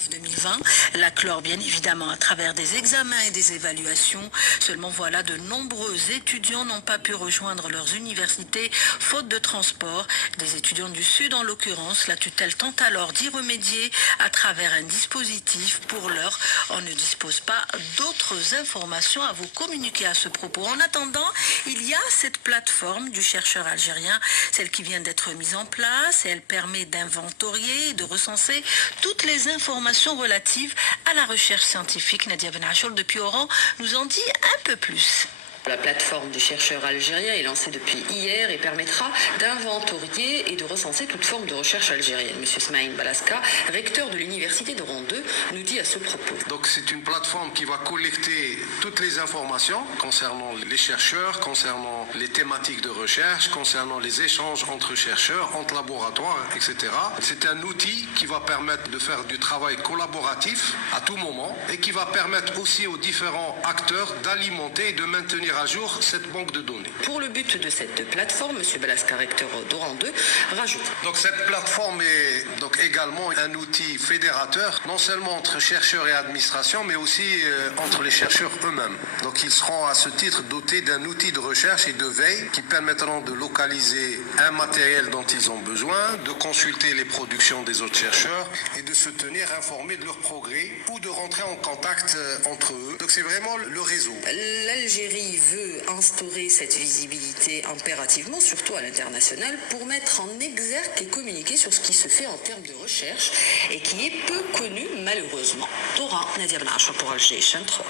CAF 2020, la clore bien évidemment à travers des examens et des évaluations. Seulement voilà, de nombreux étudiants n'ont pas pu rejoindre leurs universités faute de transport. Des étudiants du Sud en l'occurrence, la tutelle tente alors d'y remédier à travers un dispositif. Pour l'heure, on ne dispose pas d'autres informations à vous communiquer à ce propos. En attendant, il y a cette plateforme du chercheur algérien, celle qui vient d'être mise en place, et elle permet d'inventorier et de recenser toutes les informations relatives à la recherche scientifique. Nadia Benachoul depuis Oran nous en dit un peu plus. La plateforme du chercheur algérien est lancée depuis hier et permettra d'inventorier et de recenser toute forme de recherche algérienne. Monsieur Smaïn Balaska, recteur de l'université d'Oran 2, nous dit à ce propos. Donc c'est une plateforme qui va collecter toutes les informations concernant les chercheurs, concernant les thématiques de recherche, concernant les échanges entre chercheurs, entre laboratoires, etc. C'est un outil qui va permettre de faire du travail collaboratif à tout moment et qui va permettre aussi aux différents acteurs d'alimenter et de maintenir à jour cette banque de données. Pour le but de cette plateforme, M. Balaska, recteur d'Oran 2, rajoute. Donc cette plateforme est donc également un outil fédérateur, non seulement entre chercheurs et administration, mais aussi entre les chercheurs eux-mêmes. Donc ils seront à ce titre dotés d'un outil de recherche et de veille qui permettront de localiser un matériel dont ils ont besoin, de consulter les productions des autres chercheurs et de se tenir informés de leurs progrès ou de rentrer en contact entre eux. Donc c'est vraiment le réseau. L'Algérie veut instaurer cette visibilité impérativement, surtout à l'international, pour mettre en exergue et communiquer sur ce qui se fait en termes de recherche et qui est peu connu malheureusement. Dora Nadia Benachoul pour Alger, chaîne 3.